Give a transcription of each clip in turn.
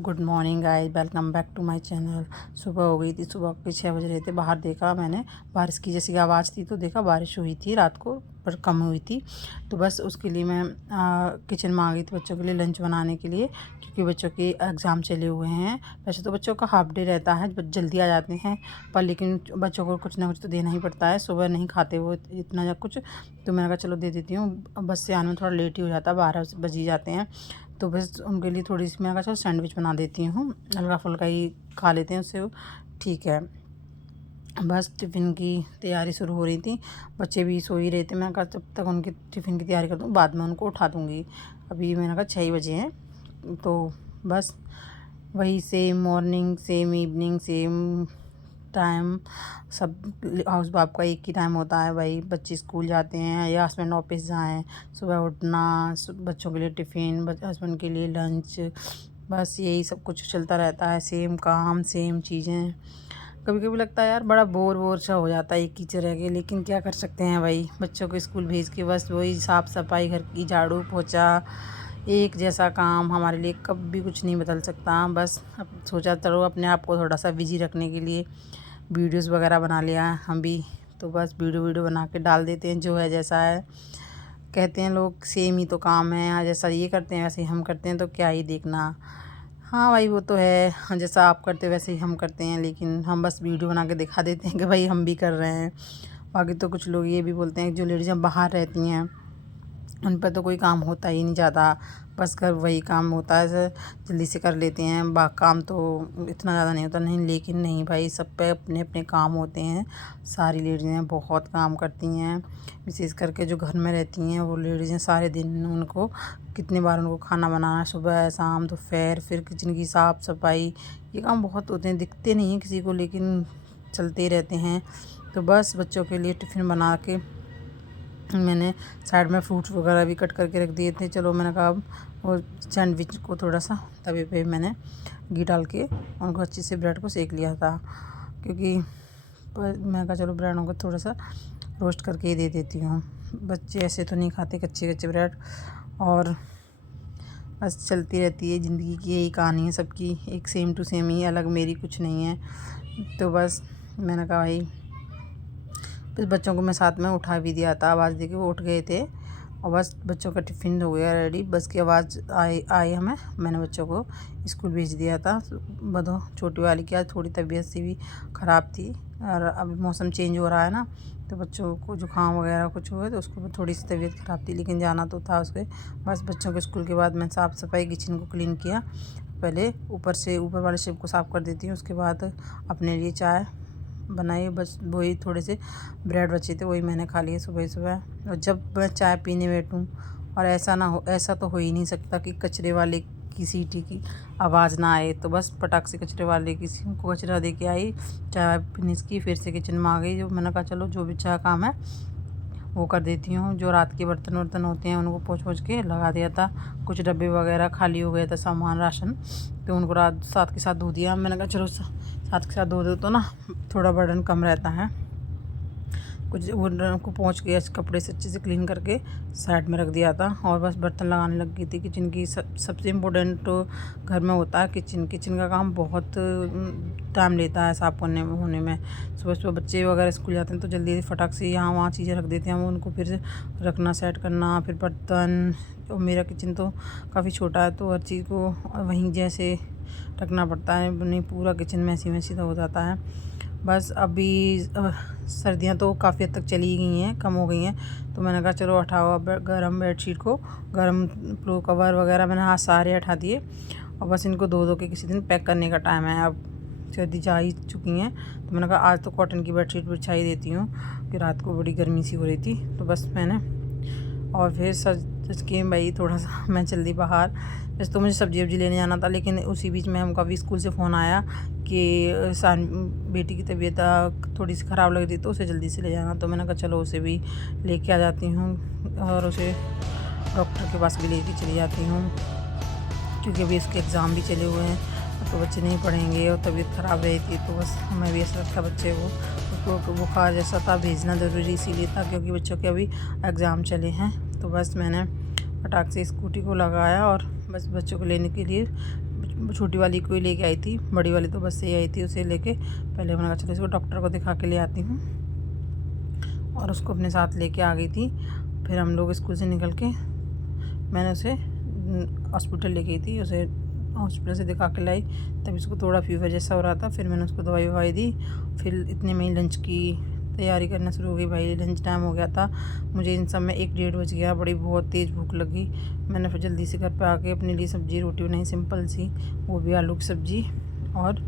Good morning guys, welcome back to my channel. सुबह हो गई थी, सुबह के 6 बज रहे थे। बाहर देखा मैंने, बारिश की जैसी आवाज़ थी तो देखा बारिश हुई थी रात को, पर कम हुई थी। तो बस उसके लिए मैं किचन में आ गई थी बच्चों के लिए लंच बनाने के लिए, क्योंकि बच्चों के एग्ज़ाम चले हुए हैं। वैसे तो बच्चों का हाफ डे रहता है, जल्दी आ जाते हैं, पर लेकिन बच्चों को कुछ ना कुछ तो देना ही पड़ता है। सुबह नहीं खाते वो इतना कुछ, तो मैंने कहा चलो दे देती हूँ। बस से आने में थोड़ा लेट ही हो जाता है, 12 बज ही जाते हैं। तो बस उनके लिए थोड़ी सी मैं कहा चलो सैंडविच बना देती हूँ, हल्का फुल्का ही खा लेते हैं उससे, ठीक है। बस टिफ़िन की तैयारी शुरू हो रही थी, बच्चे भी सो ही रहे थे। मैंने कहा जब तक उनकी टिफ़िन की तैयारी कर दूँ, बाद में उनको उठा दूँगी। अभी मैंने कहा 6 बजे हैं, तो बस वही same morning same evening same time, सब हाउस वाइफ का एक ही टाइम होता है भाई। बच्चे स्कूल जाते हैं या हस्बैंड ऑफिस जाएँ, सुबह उठना, बच्चों के लिए टिफ़िन, हस्बैंड के लिए लंच, बस यही सब कुछ चलता रहता है। सेम काम सेम चीज़ें। कभी कभी लगता है यार बड़ा बोर सा हो जाता है एक ही तरह के, लेकिन क्या कर सकते हैं भाई। बच्चों को स्कूल भेज के बस वही साफ़ सफाई, घर की झाड़ू पोछा, एक जैसा काम हमारे लिए कभी कुछ नहीं बदल सकता। बस अब सोचा चलो अपने आप को थोड़ा सा बिजी रखने के लिए वीडियोस वगैरह बना लिया है हम भी। तो बस वीडियो बना के डाल देते हैं, जो है जैसा है। कहते हैं लोग सेम ही तो काम है, हाँ, जैसा ये करते हैं वैसे ही हम करते हैं, तो क्या ही देखना। हाँ भाई वो तो है, हाँ, जैसा आप करते हो वैसे ही हम करते हैं, लेकिन हम बस वीडियो बना के दिखा देते हैं कि भाई हम भी कर रहे हैं। बाकी तो कुछ लोग ये भी बोलते हैं कि जो लेडीज़ बाहर रहती हैं उन पर तो कोई काम होता ही नहीं ज़्यादा, बस घर वही काम होता है, जल्दी से कर लेते हैं। काम तो इतना ज़्यादा नहीं होता, नहीं, लेकिन नहीं भाई, सब पे अपने अपने काम होते हैं। सारी लेडीज़ें बहुत काम करती हैं, विशेष करके जो घर में रहती हैं वो लेडीज़ें सारे दिन उनको कितनी बार उनको खाना बनाना, सुबह शाम दोपहर, फिर किचन की साफ़ सफाई, ये काम बहुत होते हैं, दिखते नहीं हैं किसी को लेकिन चलते रहते हैं। तो बस बच्चों के लिए टिफ़िन बना के मैंने साइड में फ्रूट्स वगैरह भी कट करके रख दिए थे। चलो मैंने कहा अब वो सैंडविच को थोड़ा सा तवे पे मैंने घी डाल के उनको अच्छे से ब्रेड को सेक लिया था, क्योंकि मैंने कहा चलो ब्रेडों को थोड़ा सा रोस्ट करके ही दे देती हूँ। बच्चे ऐसे तो नहीं खाते कच्चे कच्चे ब्रेड। और बस चलती रहती है ज़िंदगी की, यही कहानी है सबकी, एक सेम टू सेम ही, अलग मेरी कुछ नहीं है। तो बस मैंने कहा भाई, फिर बच्चों को मैं साथ में उठा भी दिया था, आवाज़ दे के वो उठ गए थे। और बस बच्चों का टिफ़िन हो गया रेडी, बस की आवाज़ आई हमें, मैंने बच्चों को स्कूल भेज दिया था। बदो छोटी वाली की आज थोड़ी तबीयत सी भी ख़राब थी, और अभी मौसम चेंज हो रहा है ना, तो बच्चों को जुकाम वगैरह कुछ हुआ तो उसको थोड़ी सी तबीयत ख़राब थी, लेकिन जाना तो था उसके। बस बच्चों के स्कूल के बाद मैं साफ़ सफाई किचन को क्लीन किया। पहले ऊपर वाले शेप को साफ़ कर देती हूँ, उसके बाद अपने लिए चाय बनाई। बस वही थोड़े से ब्रेड बचे थे, वही मैंने खा लिए सुबह सुबह। और जब मैं चाय पीने बैठूं और ऐसा तो हो ही नहीं सकता कि कचरे वाले की सीटी की आवाज़ ना आए, तो बस पटाख से कचरे वाले किसी को कचरा दे के आई, चाय फिनिश की, फिर से किचन में आ गई। जो मैंने कहा चलो जो भी चाय काम है वो कर देती हूँ। जो रात के बर्तन वर्तन होते हैं उनको पोंछ के लगा दिया था। कुछ डब्बे वगैरह खाली हो गया था सामान राशन, तो उनको रात साथ के साथ धो दिया। मैंने कहा चलो साथ के साथ धो दो तो ना थोड़ा बर्डन कम रहता है। कुछ वो को पोंछ के कपड़े से अच्छे से क्लीन करके साइड में रख दिया था, और बस बर्तन लगाने लग गई थी। किचन की सबसे इम्पोर्टेंट तो घर में होता है किचन का काम बहुत टाइम लेता है साफ़ करने में होने में। सुबह सुबह बच्चे वगैरह स्कूल जाते हैं तो जल्दी फटाक से यहाँ वहाँ चीज़ें रख देते हैं, हम उनको फिर रखना सेट करना, फिर बर्तन। और मेरा किचन तो काफ़ी छोटा है, तो हर चीज़ को वहीं जैसे रखना पड़ता है, नहीं पूरा किचन मैसी तो हो जाता है। बस अभी सर्दियाँ तो काफ़ी हद तक चली गई हैं, कम हो गई हैं, तो मैंने कहा चलो हटाओ अब गर्म बेडशीट को, गर्म पिलो कवर वगैरह मैंने हाथ सारे हटा दिए। और बस इनको धो के किसी दिन पैक करने का टाइम है। अब सर्दी जा ही चुकी हैं, तो मैंने कहा आज तो कॉटन की बेडशीट बिछाई देती हूँ, कि रात को बड़ी गर्मी सी हो रही थी। तो बस मैंने और फिर सच के भाई थोड़ा सा मैं जल्दी बाहर, वैसे तो मुझे सब्जी वब्जी लेने जाना था, लेकिन उसी बीच में हमका भी स्कूल से फ़ोन आया कि बेटी की तबीयत थोड़ी सी ख़राब लग रही, तो उसे जल्दी से ले जाना। तो मैंने कहा चलो उसे भी लेके आ जाती हूँ, और उसे डॉक्टर के पास भी लेके चली जाती हूँ, क्योंकि अभी इसके एग्ज़ाम भी चले हुए हैं, तो बच्चे नहीं पढ़ेंगे। और तबीयत ख़राब रही थी, तो बस हमें भी ऐसा लगता बच्चे को, उसको बुखार जैसा था, भेजना ज़रूरी इसीलिए था क्योंकि बच्चों के अभी एग्ज़ाम चले हैं। तो बस मैंने फटाक से स्कूटी को लगाया और बस बच्चों को लेने के लिए छोटी वाली को ही लेके आई थी, बड़ी वाली तो बस से ही आई थी, उसे लेके पहले मैंने कहा चलो इसको डॉक्टर को दिखा के ले आती हूँ, और उसको अपने साथ लेके आ गई थी। फिर हम लोग स्कूल से निकल के मैंने उसे हॉस्पिटल ले गई थी, उसे हॉस्पिटल से दिखा के लाई। तब इसको थोड़ा फीवर जैसा हो रहा था, फिर मैंने उसको दवाई ववाई दी। फिर इतने में ही लंच की तैयारी करना शुरू हो गई। भाई लंच टाइम हो गया था, मुझे इन सब में 1-1:30 बज गया। बड़ी बहुत तेज़ भूख लगी। मैंने फिर जल्दी से घर पे आके अपने लिए सब्ज़ी रोटी बनाई, सिंपल सी, वो भी आलू की सब्ज़ी, और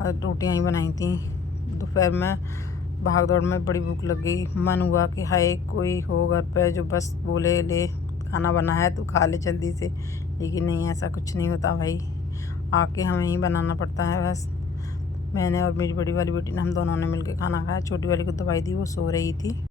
रोटियाँ ही बनाई थी। दोपहर में भाग दौड़ में बड़ी भूख लग गई। मन हुआ कि हाय कोई हो घर पे जो बस बोले ले खाना बना है तो खा ले जल्दी से, लेकिन नहीं, ऐसा कुछ नहीं होता भाई, आके हमें ही बनाना पड़ता है। बस मैंने और मेरी बड़ी वाली बेटी ने, हम दोनों ने मिलकर खाना खाया। छोटी वाली को दवाई दी, वो सो रही थी।